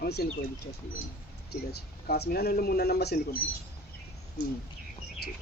আমি সেন্ড করে দিচ্ছি, অসুবিধা নেই। ঠিক আছে, কাশ্মীর হলে মুন্নার নাম্বার সেন্ড করে দিচ্ছি। ঠিক।